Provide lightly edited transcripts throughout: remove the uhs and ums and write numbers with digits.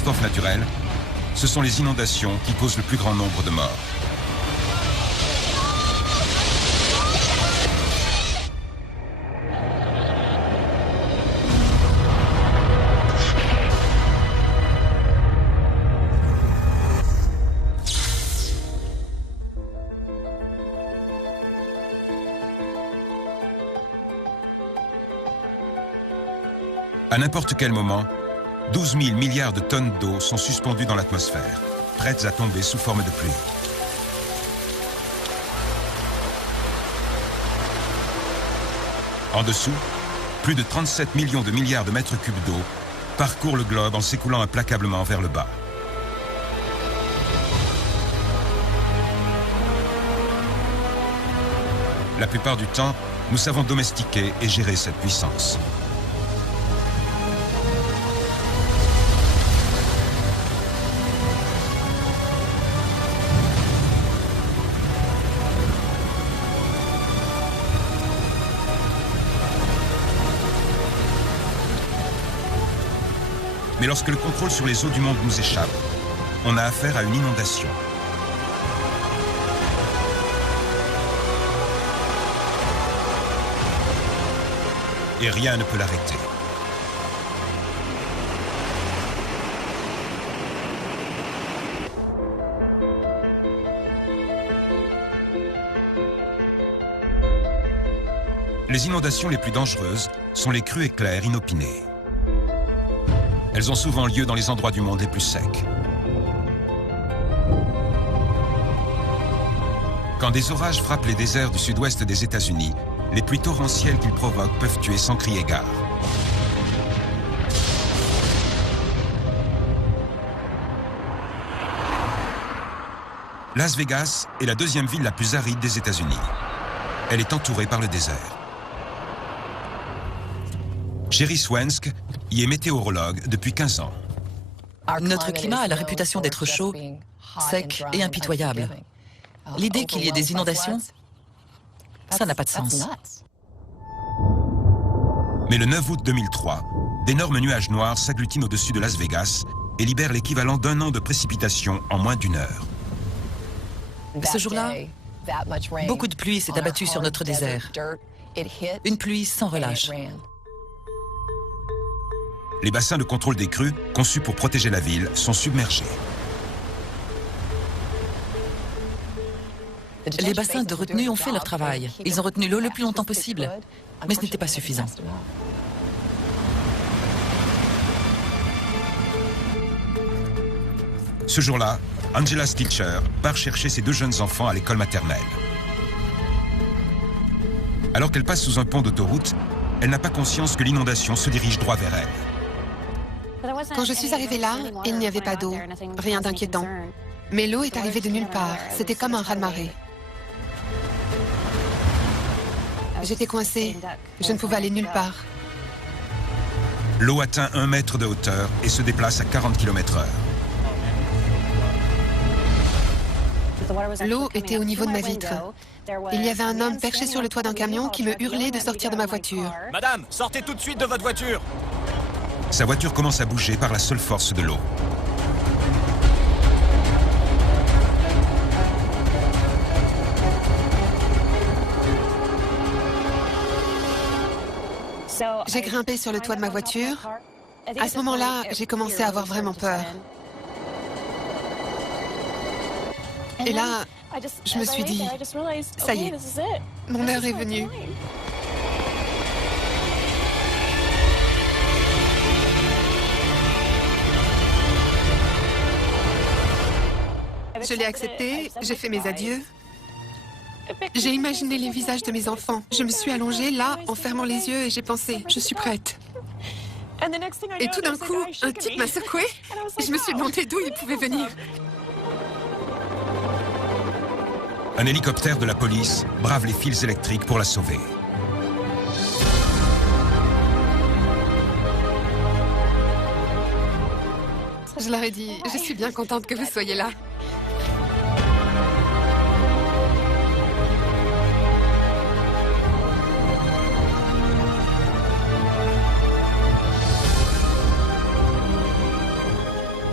catastrophe naturelle, ce sont les inondations qui causent le plus grand nombre de morts. À n'importe quel moment, 12 000 milliards de tonnes d'eau sont suspendues dans l'atmosphère, prêtes à tomber sous forme de pluie. En dessous, plus de 37 millions de milliards de mètres cubes d'eau parcourent le globe en s'écoulant implacablement vers le bas. La plupart du temps, nous savons domestiquer et gérer cette puissance. Mais lorsque le contrôle sur les eaux du monde nous échappe, on a affaire à une inondation. Et rien ne peut l'arrêter. Les inondations les plus dangereuses sont les crues éclairs inopinées. Elles ont souvent lieu dans les endroits du monde les plus secs. Quand des orages frappent les déserts du sud-ouest des États-Unis, les pluies torrentielles qu'ils provoquent peuvent tuer sans crier gare. Las Vegas est la deuxième ville la plus aride des États-Unis. Elle est entourée par le désert. Sherry Swensk y est météorologue depuis 15 ans. Notre climat a la réputation d'être chaud, sec et impitoyable. L'idée qu'il y ait des inondations, ça n'a pas de sens. Mais le 9 août 2003, d'énormes nuages noirs s'agglutinent au-dessus de Las Vegas et libèrent l'équivalent d'un an de précipitations en moins d'une heure. Ce jour-là, beaucoup de pluie s'est abattue sur notre désert. Une pluie sans relâche. Les bassins de contrôle des crues, conçus pour protéger la ville, sont submergés. Les bassins de retenue ont fait leur travail. Ils ont retenu l'eau le plus longtemps possible, mais ce n'était pas suffisant. Ce jour-là, Angela Stitcher part chercher ses deux jeunes enfants à l'école maternelle. Alors qu'elle passe sous un pont d'autoroute, elle n'a pas conscience que l'inondation se dirige droit vers elle. Quand je suis arrivée là, il n'y avait pas d'eau, rien d'inquiétant. Mais l'eau est arrivée de nulle part, c'était comme un raz-de-marée. J'étais coincée, je ne pouvais aller nulle part. L'eau atteint 1 mètre de hauteur et se déplace à 40 km/h. L'eau était au niveau de ma vitre. Il y avait un homme perché sur le toit d'un camion qui me hurlait de sortir de ma voiture. Madame, sortez tout de suite de votre voiture! Sa voiture commence à bouger par la seule force de l'eau. J'ai grimpé sur le toit de ma voiture. À ce moment-là, j'ai commencé à avoir vraiment peur. Et là, je me suis dit, ça y est, mon heure est venue. Je l'ai accepté, j'ai fait mes adieux. J'ai imaginé les visages de mes enfants. Je me suis allongée là, en fermant les yeux, et j'ai pensé, je suis prête. Et tout d'un coup, un type m'a secouée, et je me suis demandé d'où il pouvait venir. Un hélicoptère de la police brave les fils électriques pour la sauver. Je leur ai dit, je suis bien contente que vous soyez là.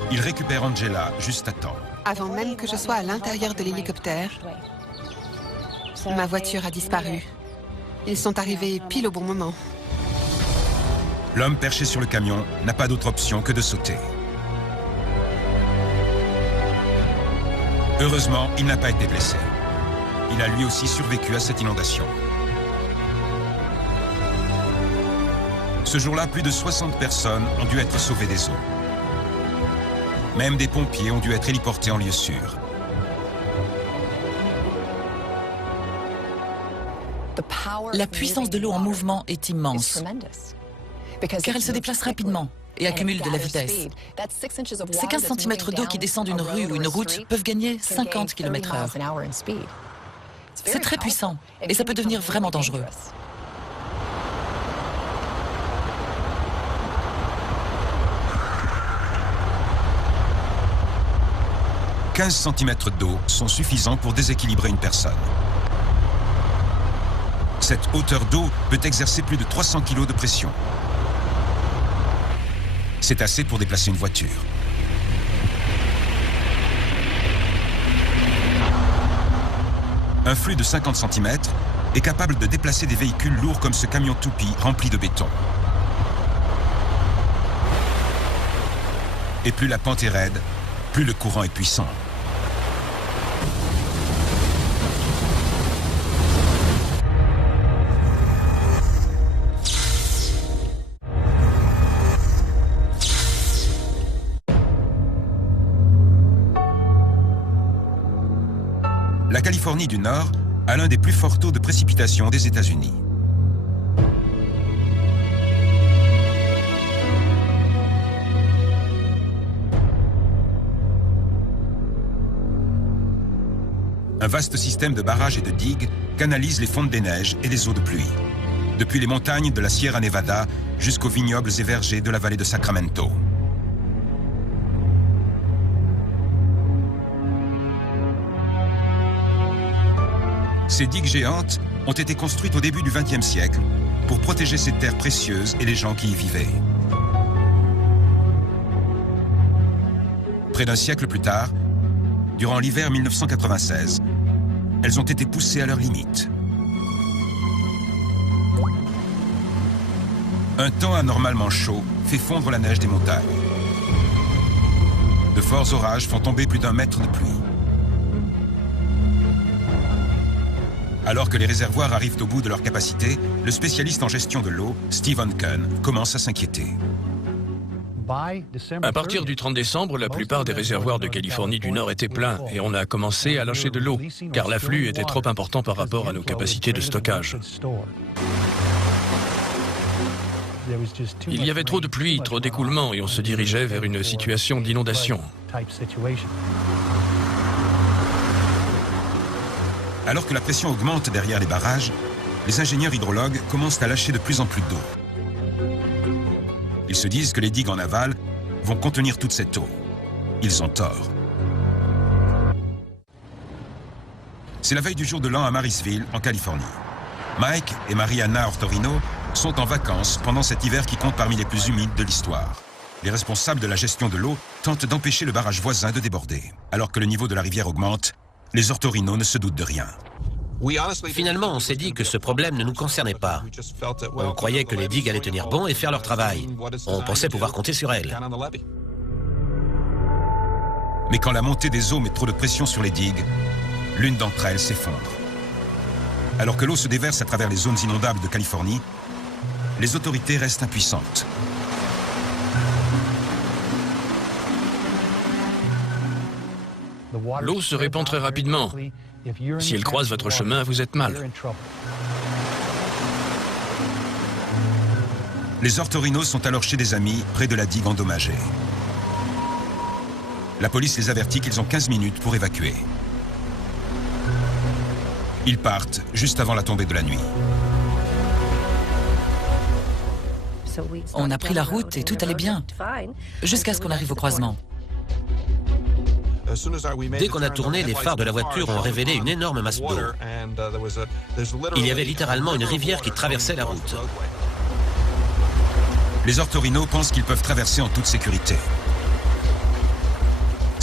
Ils récupèrent Angela juste à temps. Avant même que je sois à l'intérieur de l'hélicoptère, ma voiture a disparu. Ils sont arrivés pile au bon moment. L'homme perché sur le camion n'a pas d'autre option que de sauter. Heureusement, il n'a pas été blessé. Il a lui aussi survécu à cette inondation. Ce jour-là, plus de 60 personnes ont dû être sauvées des eaux. Même des pompiers ont dû être héliportés en lieu sûr. La puissance de l'eau en mouvement est immense, car elle se déplace rapidement et accumule de la vitesse. Ces 15 cm d'eau qui descendent d'une rue ou une route peuvent gagner 50 km/h. C'est très puissant et ça peut devenir vraiment dangereux. « 15 cm d'eau sont suffisants pour déséquilibrer une personne. Cette hauteur d'eau peut exercer plus de 300 kg de pression. C'est assez pour déplacer une voiture. Un flux de 50 cm est capable de déplacer des véhicules lourds comme ce camion toupie rempli de béton. Et plus la pente est raide, plus le courant est puissant. La Californie du Nord a l'un des plus forts taux de précipitation des États-Unis. Un vaste système de barrages et de digues canalise les fontes des neiges et les eaux de pluie, depuis les montagnes de la Sierra Nevada jusqu'aux vignobles et vergers de la vallée de Sacramento. Ces digues géantes ont été construites au début du XXe siècle pour protéger ces terres précieuses et les gens qui y vivaient. Près d'un siècle plus tard, durant l'hiver 1996, elles ont été poussées à leurs limites. Un temps anormalement chaud fait fondre la neige des montagnes. De forts orages font tomber plus d'1 mètre de pluie. Alors que les réservoirs arrivent au bout de leur capacité, le spécialiste en gestion de l'eau, Stephen Kuhn, commence à s'inquiéter. À partir du 30 décembre, la plupart des réservoirs de Californie du Nord étaient pleins et on a commencé à lâcher de l'eau, car l'afflux était trop important par rapport à nos capacités de stockage. Il y avait trop de pluie, trop d'écoulement et on se dirigeait vers une situation d'inondation. Alors que la pression augmente derrière les barrages, les ingénieurs hydrologues commencent à lâcher de plus en plus d'eau. Ils se disent que les digues en aval vont contenir toute cette eau. Ils ont tort. C'est la veille du jour de l'an à Marysville, en Californie. Mike et Mariana Ortorino sont en vacances pendant cet hiver qui compte parmi les plus humides de l'histoire. Les responsables de la gestion de l'eau tentent d'empêcher le barrage voisin de déborder. Alors que le niveau de la rivière augmente, les Ortorino ne se doutent de rien. Finalement, on s'est dit que ce problème ne nous concernait pas. On croyait que les digues allaient tenir bon et faire leur travail. On pensait pouvoir compter sur elles. Mais quand la montée des eaux met trop de pression sur les digues, l'une d'entre elles s'effondre. Alors que l'eau se déverse à travers les zones inondables de Californie, les autorités restent impuissantes. L'eau se répand très rapidement. Si elle croise votre chemin, vous êtes mal. Les Ortorinos sont alors chez des amis, près de la digue endommagée. La police les avertit qu'ils ont 15 minutes pour évacuer. Ils partent juste avant la tombée de la nuit. On a pris la route et tout allait bien, jusqu'à ce qu'on arrive au croisement. Dès qu'on a tourné, les phares de la voiture ont révélé une énorme masse d'eau. Il y avait littéralement une rivière qui traversait la route. Les Ortorinos pensent qu'ils peuvent traverser en toute sécurité.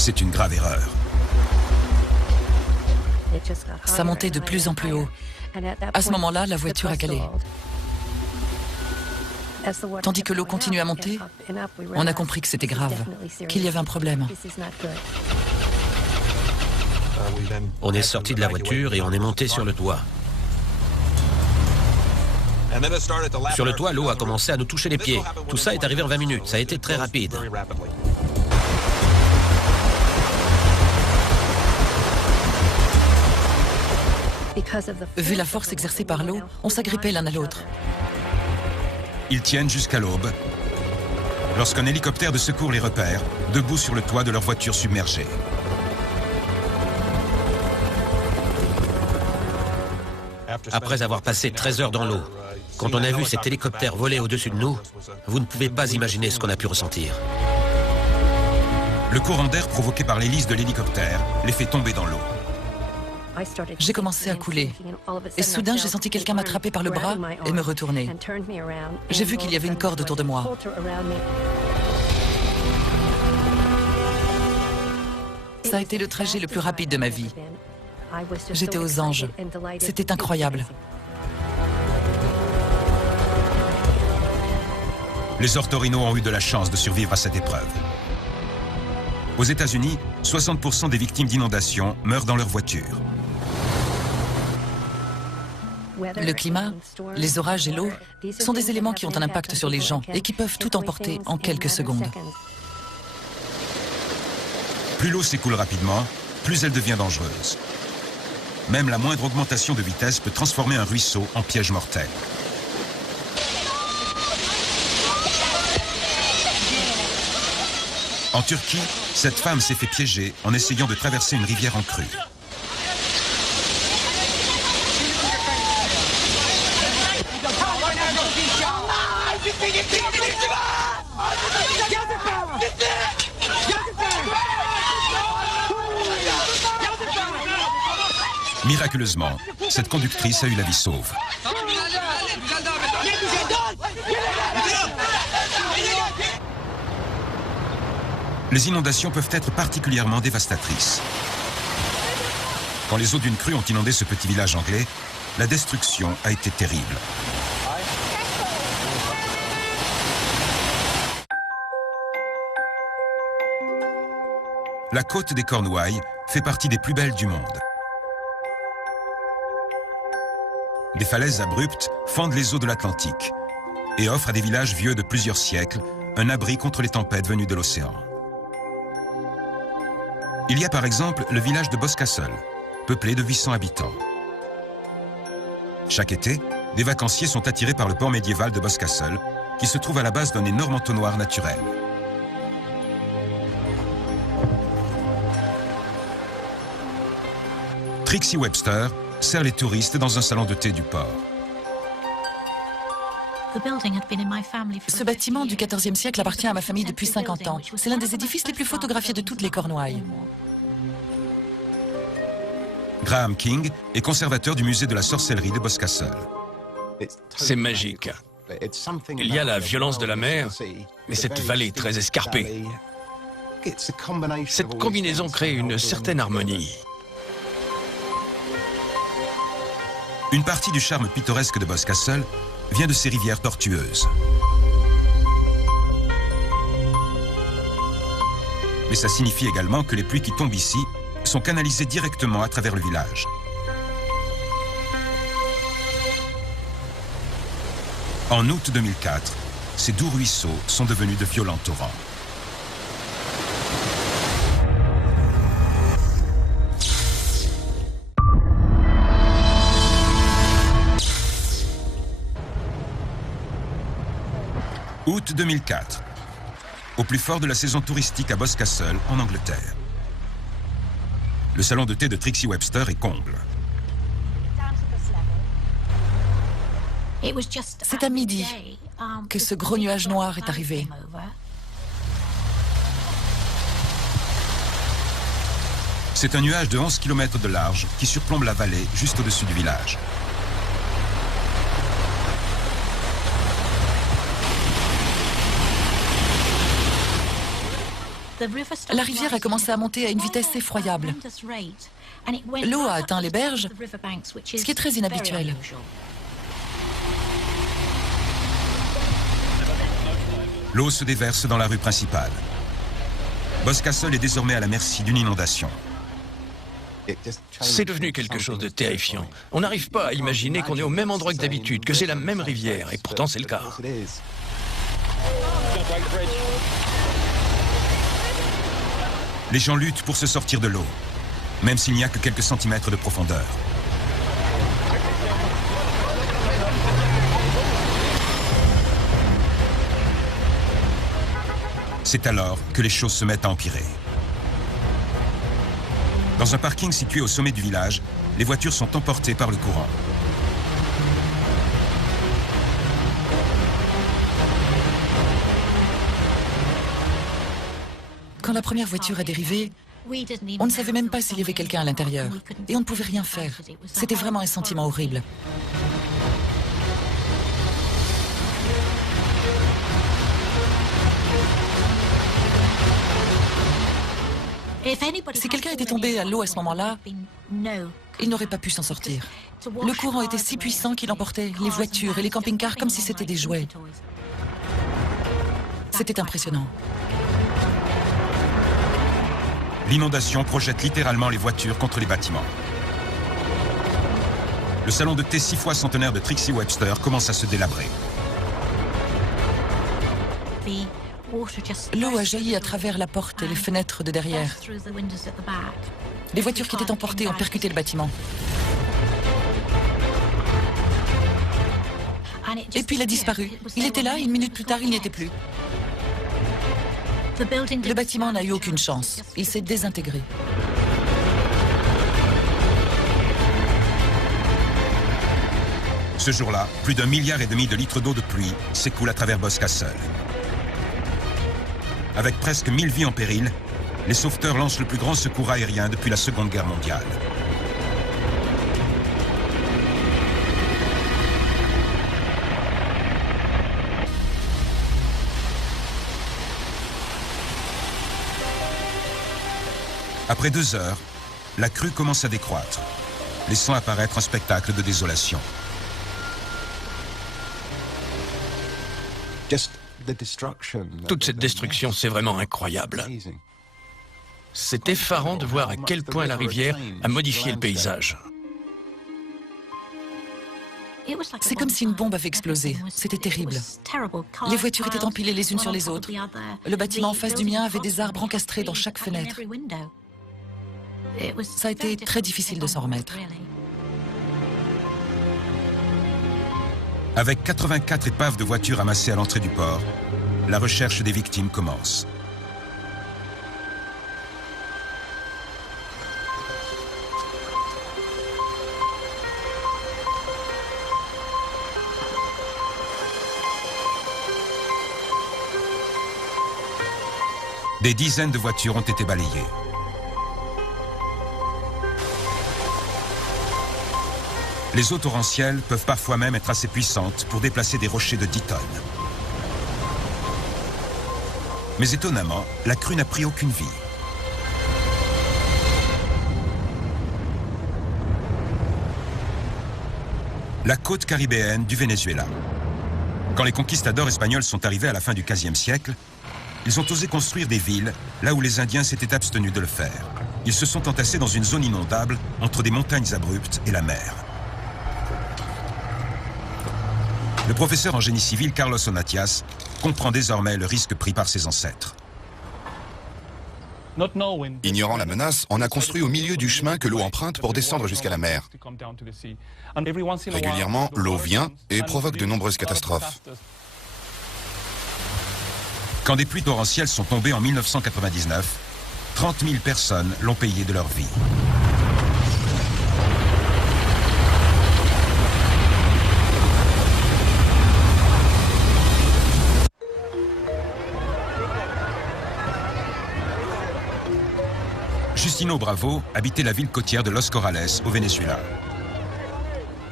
C'est une grave erreur. Ça montait de plus en plus haut. À ce moment-là, la voiture a calé. Tandis que l'eau continue à monter, on a compris que c'était grave, qu'il y avait un problème. On est sorti de la voiture et on est monté sur le toit. Sur le toit, l'eau a commencé à nous toucher les pieds. Tout ça est arrivé en 20 minutes. Ça a été très rapide. Vu la force exercée par l'eau, on s'agrippait l'un à l'autre. Ils tiennent jusqu'à l'aube, lorsqu'un hélicoptère de secours les repère, debout sur le toit de leur voiture submergée. Après avoir passé 13 heures dans l'eau, quand on a vu cet hélicoptère voler au-dessus de nous, vous ne pouvez pas imaginer ce qu'on a pu ressentir. Le courant d'air provoqué par l'hélice de l'hélicoptère les fait tomber dans l'eau. J'ai commencé à couler. Et soudain, j'ai senti quelqu'un m'attraper par le bras et me retourner. J'ai vu qu'il y avait une corde autour de moi. Ça a été le trajet le plus rapide de ma vie. J'étais aux anges. C'était incroyable. Les orthorinos ont eu de la chance de survivre à cette épreuve. Aux États-Unis, 60% des victimes d'inondations meurent dans leur voiture. Le climat, les orages et l'eau sont des éléments qui ont un impact sur les gens et qui peuvent tout emporter en quelques secondes. Plus l'eau s'écoule rapidement, plus elle devient dangereuse. Même la moindre augmentation de vitesse peut transformer un ruisseau en piège mortel. En Turquie, cette femme s'est fait piéger en essayant de traverser une rivière en crue. Miraculeusement, cette conductrice a eu la vie sauve. Les inondations peuvent être particulièrement dévastatrices. Quand les eaux d'une crue ont inondé ce petit village anglais, la destruction a été terrible. La côte des Cornouailles fait partie des plus belles du monde. Des falaises abruptes fendent les eaux de l'Atlantique et offrent à des villages vieux de plusieurs siècles un abri contre les tempêtes venues de l'océan. Il y a par exemple le village de Boscastle, peuplé de 800 habitants. Chaque été, des vacanciers sont attirés par le port médiéval de Boscastle, qui se trouve à la base d'un énorme entonnoir naturel. Trixie Webster sert les touristes dans un salon de thé du port. Ce bâtiment du XIVe siècle appartient à ma famille depuis 50 ans. C'est l'un des édifices les plus photographiés de toutes les Cornouailles. Graham King est conservateur du musée de la sorcellerie de Boscastle. C'est magique. Il y a la violence de la mer, mais cette vallée très escarpée. Cette combinaison crée une certaine harmonie. Une partie du charme pittoresque de Boscastle vient de ces rivières tortueuses. Mais ça signifie également que les pluies qui tombent ici sont canalisées directement à travers le village. En août 2004, ces doux ruisseaux sont devenus de violents torrents. Août 2004, au plus fort de la saison touristique à Boscastle, en Angleterre. Le salon de thé de Trixie Webster est comble. C'est à midi que ce gros nuage noir est arrivé. C'est un nuage de 11 km de large qui surplombe la vallée juste au-dessus du village. La rivière a commencé à monter à une vitesse effroyable. L'eau a atteint les berges, ce qui est très inhabituel. L'eau se déverse dans la rue principale. Boscastle est désormais à la merci d'une inondation. C'est devenu quelque chose de terrifiant. On n'arrive pas à imaginer qu'on est au même endroit que d'habitude, que c'est la même rivière, et pourtant c'est le cas. Les gens luttent pour se sortir de l'eau, même s'il n'y a que quelques centimètres de profondeur. C'est alors que les choses se mettent à empirer. Dans un parking situé au sommet du village, les voitures sont emportées par le courant. Quand la première voiture a dérivé, on ne savait même pas s'il y avait quelqu'un à l'intérieur. Et on ne pouvait rien faire. C'était vraiment un sentiment horrible. Si quelqu'un était tombé à l'eau à ce moment-là, il n'aurait pas pu s'en sortir. Le courant était si puissant qu'il emportait les voitures et les camping-cars comme si c'était des jouets. C'était impressionnant. L'inondation projette littéralement les voitures contre les bâtiments. Le salon de thé 6 fois centenaire de Trixie Webster commence à se délabrer. L'eau a jailli à travers la porte et les fenêtres de derrière. Les voitures qui étaient emportées ont percuté le bâtiment. Et puis il a disparu. Il était là, 1 minute plus tard, il n'y était plus. Le bâtiment n'a eu aucune chance. Il s'est désintégré. Ce jour-là, plus d'1,5 milliard de litres d'eau de pluie s'écoulent à travers Boscastle. Avec presque 1000 vies en péril, les sauveteurs lancent le plus grand secours aérien depuis la Seconde Guerre mondiale. Après 2 heures, la crue commence à décroître, laissant apparaître un spectacle de désolation. Toute cette destruction, c'est vraiment incroyable. C'est effarant de voir à quel point la rivière a modifié le paysage. C'est comme si une bombe avait explosé. C'était terrible. Les voitures étaient empilées les unes sur les autres. Le bâtiment en face du mien avait des arbres encastrés dans chaque fenêtre. Ça a été très difficile de s'en remettre. Avec 84 épaves de voitures amassées à l'entrée du port, la recherche des victimes commence. Des dizaines de voitures ont été balayées. Les eaux torrentielles peuvent parfois même être assez puissantes pour déplacer des rochers de 10 tonnes. Mais étonnamment, la crue n'a pris aucune vie. La côte caribéenne du Venezuela. Quand les conquistadors espagnols sont arrivés à la fin du XVe siècle, ils ont osé construire des villes là où les Indiens s'étaient abstenus de le faire. Ils se sont entassés dans une zone inondable entre des montagnes abruptes et la mer. Le professeur en génie civil Carlos Onatias comprend désormais le risque pris par ses ancêtres. Ignorant la menace, on a construit au milieu du chemin que l'eau emprunte pour descendre jusqu'à la mer. Régulièrement, l'eau vient et provoque de nombreuses catastrophes. Quand des pluies torrentielles sont tombées en 1999, 30 000 personnes l'ont payé de leur vie. Justino Bravo habitait la ville côtière de Los Corrales, au Venezuela.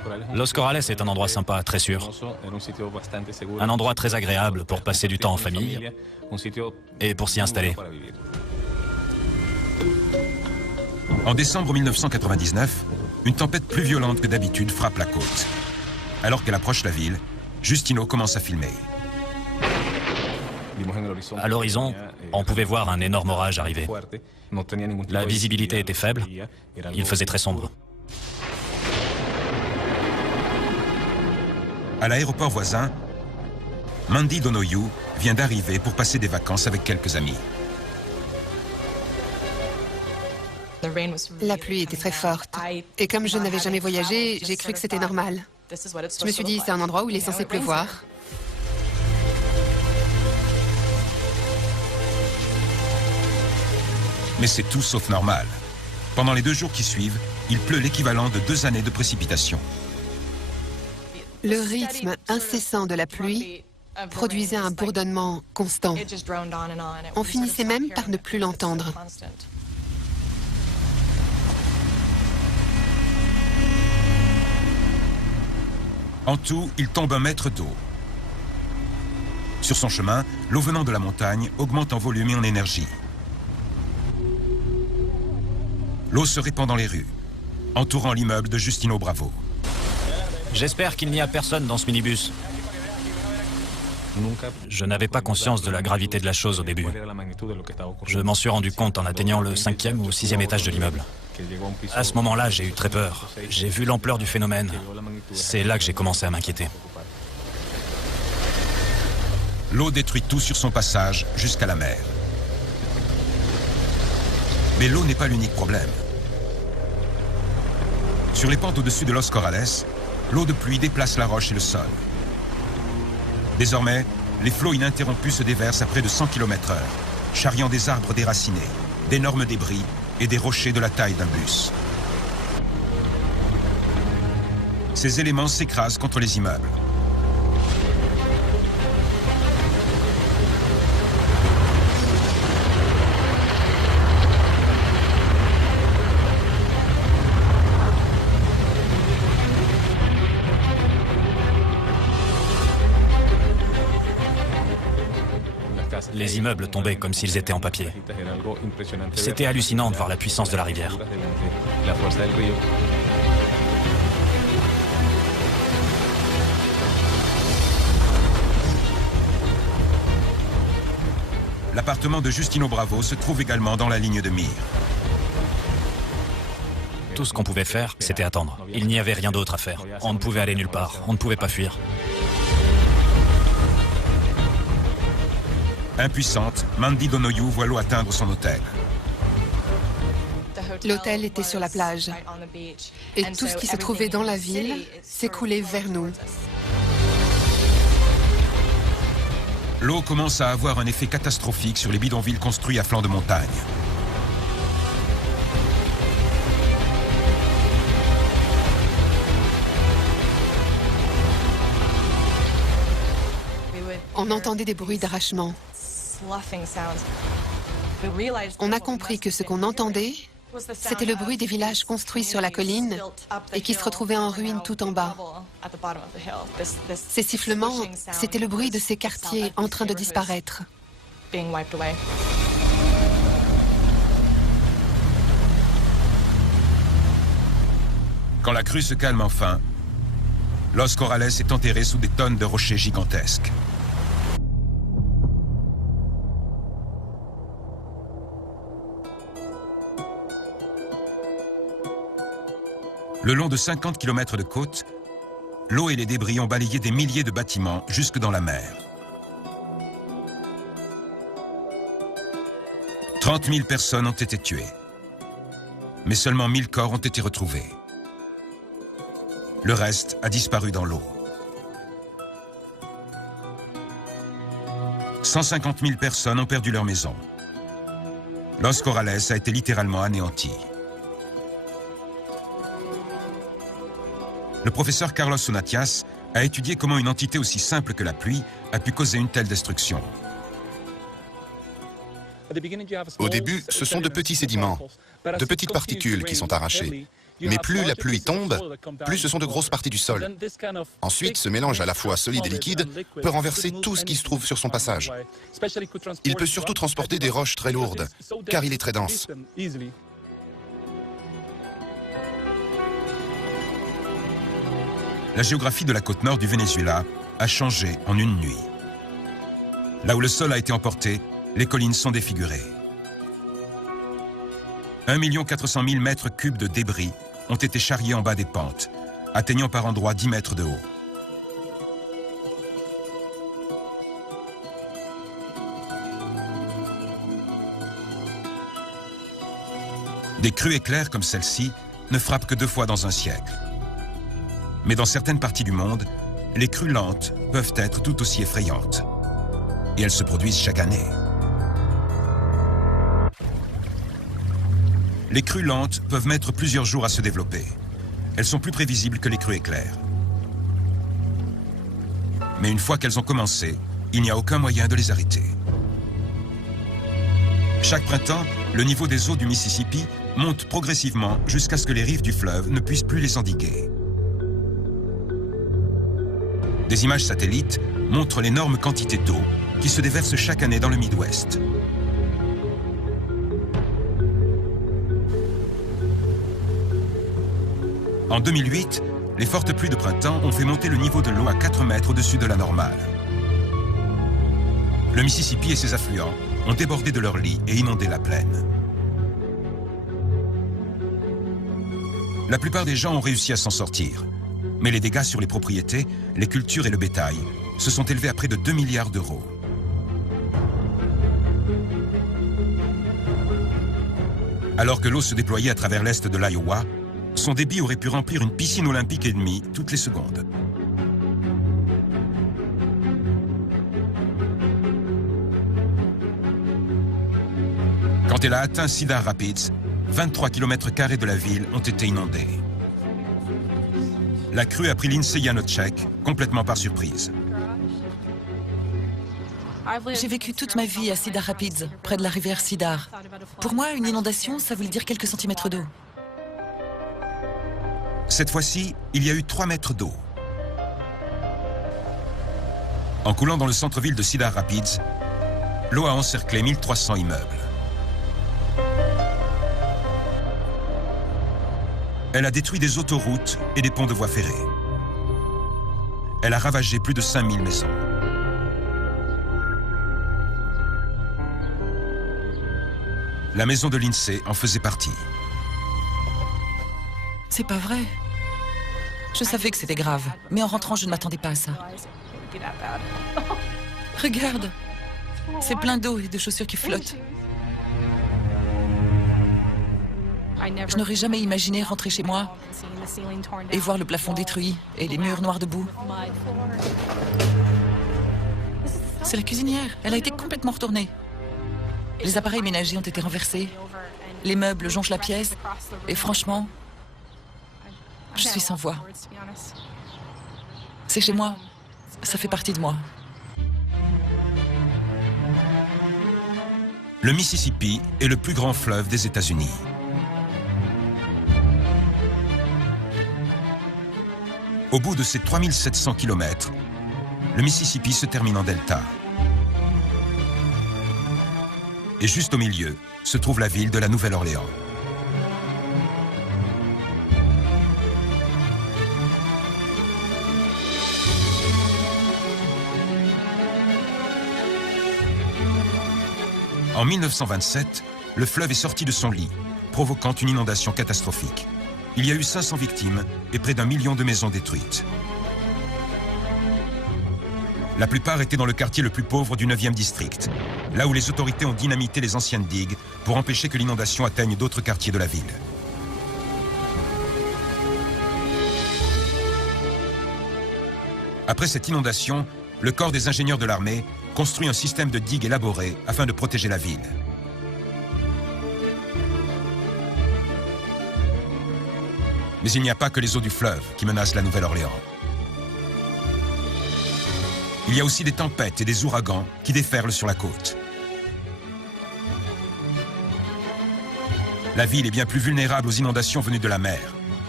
Los Corrales est un endroit sympa, très sûr. Un endroit très agréable pour passer du temps en famille et pour s'y installer. En décembre 1999, une tempête plus violente que d'habitude frappe la côte. Alors qu'elle approche la ville, Justino commence à filmer. À l'horizon, on pouvait voir un énorme orage arriver. La visibilité était faible, il faisait très sombre. À l'aéroport voisin, Mandy Donoyu vient d'arriver pour passer des vacances avec quelques amis. La pluie était très forte. Et comme je n'avais jamais voyagé, j'ai cru que c'était normal. Je me suis dit, c'est un endroit où il est censé pleuvoir. Mais c'est tout sauf normal. Pendant les 2 jours qui suivent, il pleut l'équivalent de 2 années de précipitation. Le rythme incessant de la pluie produisait un bourdonnement constant. On finissait même par ne plus l'entendre. En tout, il tombe 1 mètre d'eau. Sur son chemin, l'eau venant de la montagne augmente en volume et en énergie. L'eau se répand dans les rues, entourant l'immeuble de Justino Bravo. J'espère qu'il n'y a personne dans ce minibus. Je n'avais pas conscience de la gravité de la chose au début. Je m'en suis rendu compte en atteignant le 5e ou 6e étage de l'immeuble. À ce moment-là, j'ai eu très peur. J'ai vu l'ampleur du phénomène. C'est là que j'ai commencé à m'inquiéter. L'eau détruit tout sur son passage jusqu'à la mer. Mais l'eau n'est pas l'unique problème. Sur les pentes au-dessus de Los Corrales, l'eau de pluie déplace la roche et le sol. Désormais, les flots ininterrompus se déversent à près de 100 km/h, charriant des arbres déracinés, d'énormes débris et des rochers de la taille d'un bus. Ces éléments s'écrasent contre les immeubles. Les immeubles tombaient comme s'ils étaient en papier. C'était hallucinant de voir la puissance de la rivière. L'appartement de Justino Bravo se trouve également dans la ligne de mire. Tout ce qu'on pouvait faire, c'était attendre. Il n'y avait rien d'autre à faire. On ne pouvait aller nulle part. On ne pouvait pas fuir. Impuissante, Mandy Donoyu voit l'eau atteindre son hôtel. L'hôtel était sur la plage. Et tout ce qui se trouvait dans la ville s'écoulait vers nous. L'eau commence à avoir un effet catastrophique sur les bidonvilles construits à flanc de montagne. On entendait des bruits d'arrachement. On a compris que ce qu'on entendait, c'était le bruit des villages construits sur la colline et qui se retrouvaient en ruine tout en bas. Ces sifflements, c'était le bruit de ces quartiers en train de disparaître. Quand la crue se calme enfin, Los Corrales est enterré sous des tonnes de rochers gigantesques. Le long de 50 km de côte, l'eau et les débris ont balayé des milliers de bâtiments jusque dans la mer. 30 000 personnes ont été tuées. Mais seulement 1000 corps ont été retrouvés. Le reste a disparu dans l'eau. 150 000 personnes ont perdu leur maison. Los Corrales a été littéralement anéanti. Le professeur Carlos Sonatias a étudié comment une entité aussi simple que la pluie a pu causer une telle destruction. Au début, ce sont de petits sédiments, de petites particules qui sont arrachées. Mais plus la pluie tombe, plus ce sont de grosses parties du sol. Ensuite, ce mélange à la fois solide et liquide peut renverser tout ce qui se trouve sur son passage. Il peut surtout transporter des roches très lourdes, car il est très dense. La géographie de la côte nord du Venezuela a changé en une nuit. Là où le sol a été emporté, les collines sont défigurées. 1 400 000 mètres cubes de débris ont été charriés en bas des pentes, atteignant par endroits 10 mètres de haut. Des crues éclairs comme celle-ci ne frappent que 2 fois dans un siècle. Mais dans certaines parties du monde, les crues lentes peuvent être tout aussi effrayantes. Et elles se produisent chaque année. Les crues lentes peuvent mettre plusieurs jours à se développer. Elles sont plus prévisibles que les crues éclairs. Mais une fois qu'elles ont commencé, il n'y a aucun moyen de les arrêter. Chaque printemps, le niveau des eaux du Mississippi monte progressivement jusqu'à ce que les rives du fleuve ne puissent plus les endiguer. Des images satellites montrent l'énorme quantité d'eau qui se déverse chaque année dans le Midwest. En 2008, les fortes pluies de printemps ont fait monter le niveau de l'eau à 4 mètres au-dessus de la normale. Le Mississippi et ses affluents ont débordé de leur lit et inondé la plaine. La plupart des gens ont réussi à s'en sortir, mais les dégâts sur les propriétés, les cultures et le bétail se sont élevés à près de 2 milliards d'euros. Alors que l'eau se déployait à travers l'est de l'Iowa, son débit aurait pu remplir une piscine olympique et demie toutes les secondes. Quand elle a atteint Cedar Rapids, 23 km² de la ville ont été inondés. La crue a pris Lindsay Janocek complètement par surprise. J'ai vécu toute ma vie à Cedar Rapids, près de la rivière Cedar. Pour moi, une inondation, ça voulait dire quelques centimètres d'eau. Cette fois-ci, il y a eu 3 mètres d'eau. En coulant dans le centre-ville de Cedar Rapids, l'eau a encerclé 1300 immeubles. Elle a détruit des autoroutes et des ponts de voies ferrées. Elle a ravagé plus de 5000 maisons. La maison de Lindsay en faisait partie. C'est pas vrai. Je savais que c'était grave, mais en rentrant, je ne m'attendais pas à ça. Regarde, c'est plein d'eau et de chaussures qui flottent. Je n'aurais jamais imaginé rentrer chez moi et voir le plafond détruit et les murs noirs de boue. C'est la cuisinière. Elle a été complètement retournée. Les appareils ménagers ont été renversés. Les meubles jonchent la pièce. Et franchement, je suis sans voix. C'est chez moi. Ça fait partie de moi. Le Mississippi est le plus grand fleuve des États-Unis. Au bout de ces 3700 km, le Mississippi se termine en delta. Et juste au milieu se trouve la ville de la Nouvelle-Orléans. En 1927, le fleuve est sorti de son lit, provoquant une inondation catastrophique. Il y a eu 500 victimes et près d'1 million de maisons détruites. La plupart étaient dans le quartier le plus pauvre du 9e district, là où les autorités ont dynamité les anciennes digues pour empêcher que l'inondation atteigne d'autres quartiers de la ville. Après cette inondation, le corps des ingénieurs de l'armée construit un système de digues élaboré afin de protéger la ville. Mais il n'y a pas que les eaux du fleuve qui menacent la Nouvelle-Orléans. Il y a aussi des tempêtes et des ouragans qui déferlent sur la côte. La ville est bien plus vulnérable aux inondations venues de la mer,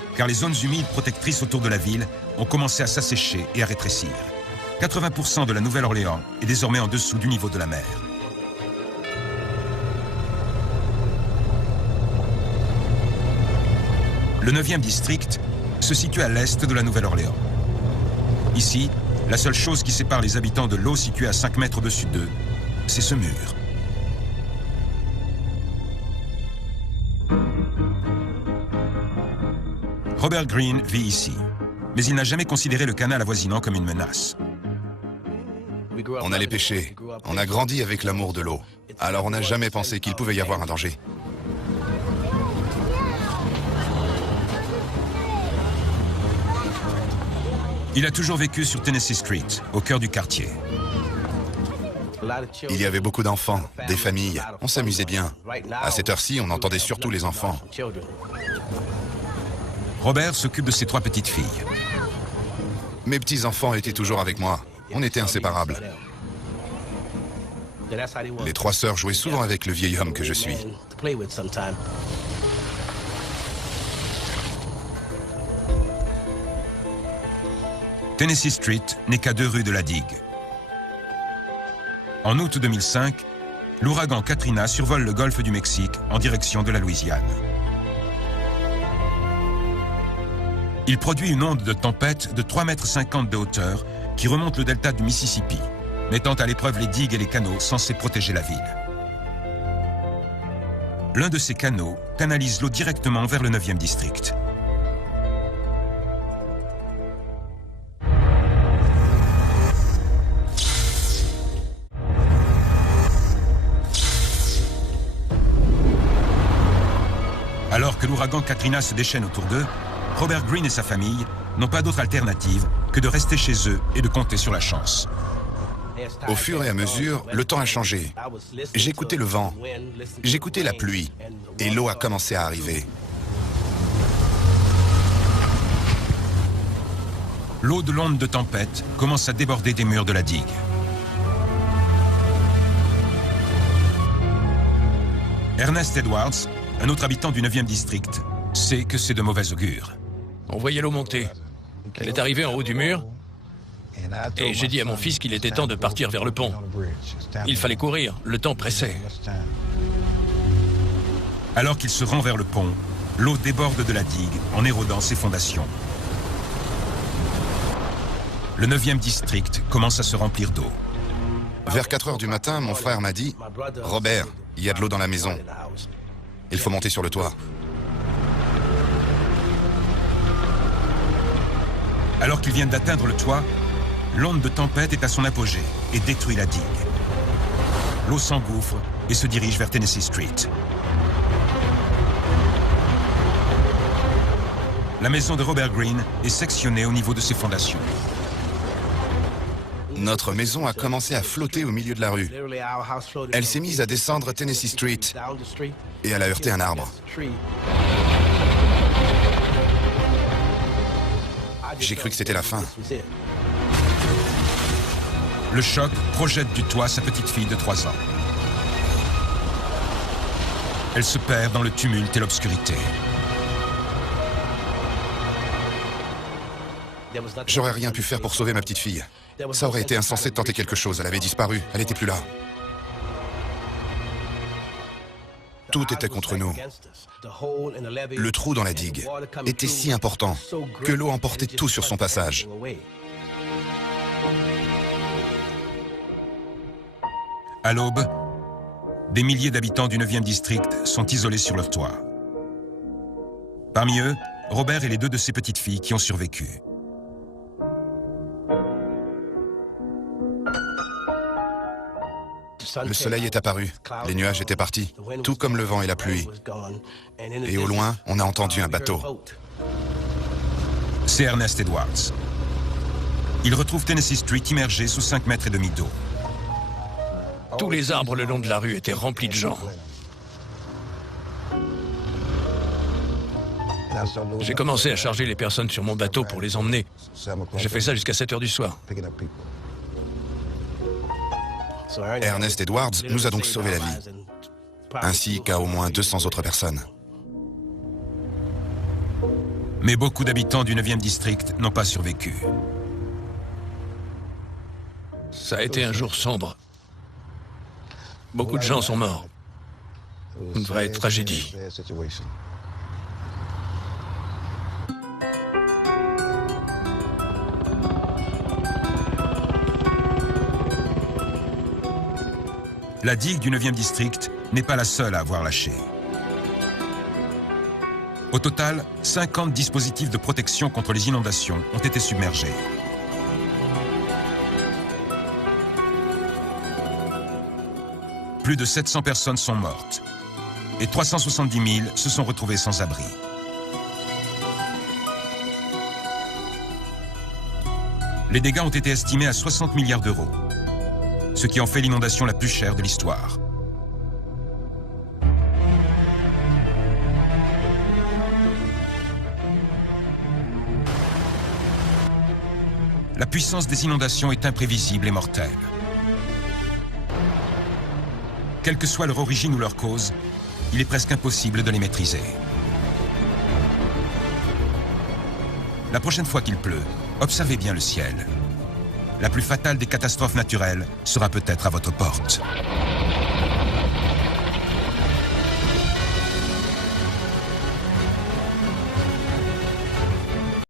car les zones humides protectrices autour de la ville ont commencé à s'assécher et à rétrécir. 80% de la Nouvelle-Orléans est désormais en dessous du niveau de la mer. Le 9e district se situe à l'est de la Nouvelle-Orléans. Ici, la seule chose qui sépare les habitants de l'eau située à 5 mètres au-dessus d'eux, c'est ce mur. Robert Greene vit ici, mais il n'a jamais considéré le canal avoisinant comme une menace. On allait pêcher. On a grandi avec l'amour de l'eau. Alors on n'a jamais pensé qu'il pouvait y avoir un danger. Il a toujours vécu sur Tennessee Street, au cœur du quartier. Il y avait beaucoup d'enfants, des familles. On s'amusait bien. À cette heure-ci, on entendait surtout les enfants. Robert s'occupe de ses 3 petites filles. Mes petits-enfants étaient toujours avec moi. On était inséparables. Les 3 sœurs jouaient souvent avec le vieil homme que je suis. Tennessee Street n'est qu'à 2 rues de la digue. En août 2005, l'ouragan Katrina survole le golfe du Mexique en direction de la Louisiane. Il produit une onde de tempête de 3,50 m de hauteur qui remonte le delta du Mississippi, mettant à l'épreuve les digues et les canaux censés protéger la ville. L'un de ces canaux canalise l'eau directement vers le 9e district. Alors que l'ouragan Katrina se déchaîne autour d'eux, Robert Greene et sa famille n'ont pas d'autre alternative que de rester chez eux et de compter sur la chance. Au fur et à mesure, le temps a changé. J'écoutais le vent, j'écoutais la pluie, et l'eau a commencé à arriver. L'eau de l'onde de tempête commence à déborder des murs de la digue. Ernest Edwards, un autre habitant du 9e district, sait que c'est de mauvais augure. On voyait l'eau monter. Elle est arrivée en haut du mur, et j'ai dit à mon fils qu'il était temps de partir vers le pont. Il fallait courir, le temps pressait. Alors qu'il se rend vers le pont, l'eau déborde de la digue en érodant ses fondations. Le 9e district commence à se remplir d'eau. Vers 4 heures du matin, mon frère m'a dit « Robert, il y a de l'eau dans la maison. Il faut monter sur le toit. » Alors qu'ils viennent d'atteindre le toit, l'onde de tempête est à son apogée et détruit la digue. L'eau s'engouffre et se dirige vers Tennessee Street. La maison de Robert Greene est sectionnée au niveau de ses fondations. Notre maison a commencé à flotter au milieu de la rue. Elle s'est mise à descendre Tennessee Street et elle a heurté un arbre. J'ai cru que c'était la fin. Le choc projette du toit sa petite fille de 3 ans. Elle se perd dans le tumulte et l'obscurité. J'aurais rien pu faire pour sauver ma petite fille. Ça aurait été insensé de tenter quelque chose. Elle avait disparu. Elle n'était plus là. Tout était contre nous. Le trou dans la digue était si important que l'eau emportait tout sur son passage. À l'aube, des milliers d'habitants du 9e district sont isolés sur leur toit. Parmi eux, Robert et les 2 de ses petites filles qui ont survécu. Le soleil est apparu, les nuages étaient partis, tout comme le vent et la pluie. Et au loin, on a entendu un bateau. C'est Ernest Edwards. Il retrouve Tennessee Street immergé sous 5,5 mètres d'eau. Tous les arbres le long de la rue étaient remplis de gens. J'ai commencé à charger les personnes sur mon bateau pour les emmener. J'ai fait ça jusqu'à 7 heures du soir. Ernest Edwards nous a donc sauvé la vie, ainsi qu'à au moins 200 autres personnes. Mais beaucoup d'habitants du 9e district n'ont pas survécu. Ça a été un jour sombre. Beaucoup de gens sont morts. Une vraie tragédie. La digue du 9e district n'est pas la seule à avoir lâché. Au total, 50 dispositifs de protection contre les inondations ont été submergés. Plus de 700 personnes sont mortes et 370 000 se sont retrouvées sans abri. Les dégâts ont été estimés à 60 milliards d'euros, ce qui en fait l'inondation la plus chère de l'histoire. La puissance des inondations est imprévisible et mortelle. Quelle que soit leur origine ou leur cause, il est presque impossible de les maîtriser. La prochaine fois qu'il pleut, observez bien le ciel. La plus fatale des catastrophes naturelles sera peut-être à votre porte.